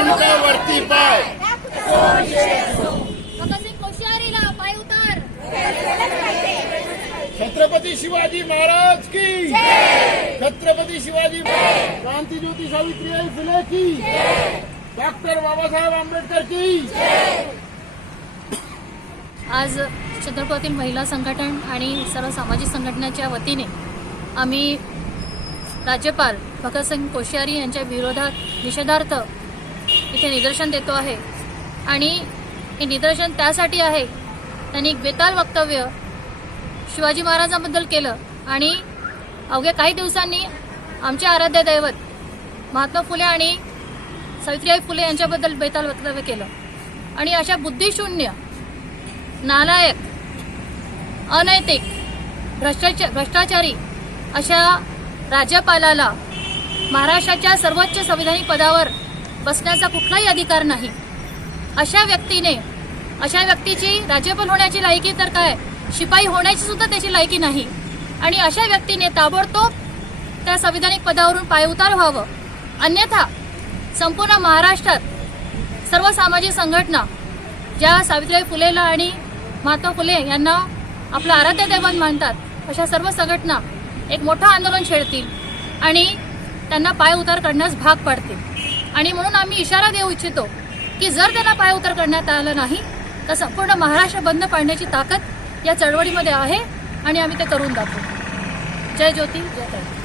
उनका वरती पाय भगतसिंग कोश्यारीला पाय. उतार छत्रपती शिवाजी महाराज की छत्रपती शिवाजी महाराज. क्रांती ज्योती सावित्रीबाई फुले की डॉक्टर बाबासाहेब आंबेडकर की आज छत्रपती महिला संघटन आणि सर्व सामाजिक संघटनेच्या वतीने आम्ही राज्यपाल भगतसिंग कोश्यारी यांच्या विरोधात निषेधार्थ इथे निदर्शन देतो आहे. आणि हे निदर्शन त्यासाठी आहे. त्यांनी एक बेताल वक्तव्य शिवाजी महाराजांबद्दल केलं. आणि अवघ्या काही दिवसांनी आमचे आराध्य दैवत महात्मा फुले आणि सावित्रीबाई फुले यांच्याबद्दल बेताल वक्तव्य केलं. आणि अशा बुद्धिशून्य नालायक अनैतिक भ्रष्टाचार भ्रष्टाचारी अशा राज्यपालाला महाराष्ट्राच्या सर्वोच्च संविधानिक पदावर बसण्याचा कुठलाही अधिकार नाही. अशा व्यक्तीने अशा व्यक्तीची राज्यपाल होण्याची लायकी तर काय? शिपाई होण्याची सुद्धा त्याची लायकी नाही. आणि अशा व्यक्तीने ताबडतोब त्या संविधानिक पदावरून पायउतार व्हावं. अन्यथा संपूर्ण महाराष्ट्रात सर्व सामाजिक संघटना ज्या सावित्रीबाई फुलेला आणि महात्मा फुले यांना आपलं आराध्य दैवत मानतात अशा सर्व संघटना एक मोठं आंदोलन छेडतील आणि त्यांना पाय उतार करण्यास भाग पाडतील. आणि म्हणून आम्ही इशारा देऊ इच्छितो की जर त्यांना पाय उतर करण्यात आलं नाही तर संपूर्ण महाराष्ट्र बंद पाडण्याची ताकद या चळवळीमध्ये आहे आणि आम्ही ते करून दाखवू. जय ज्योती जय ताई.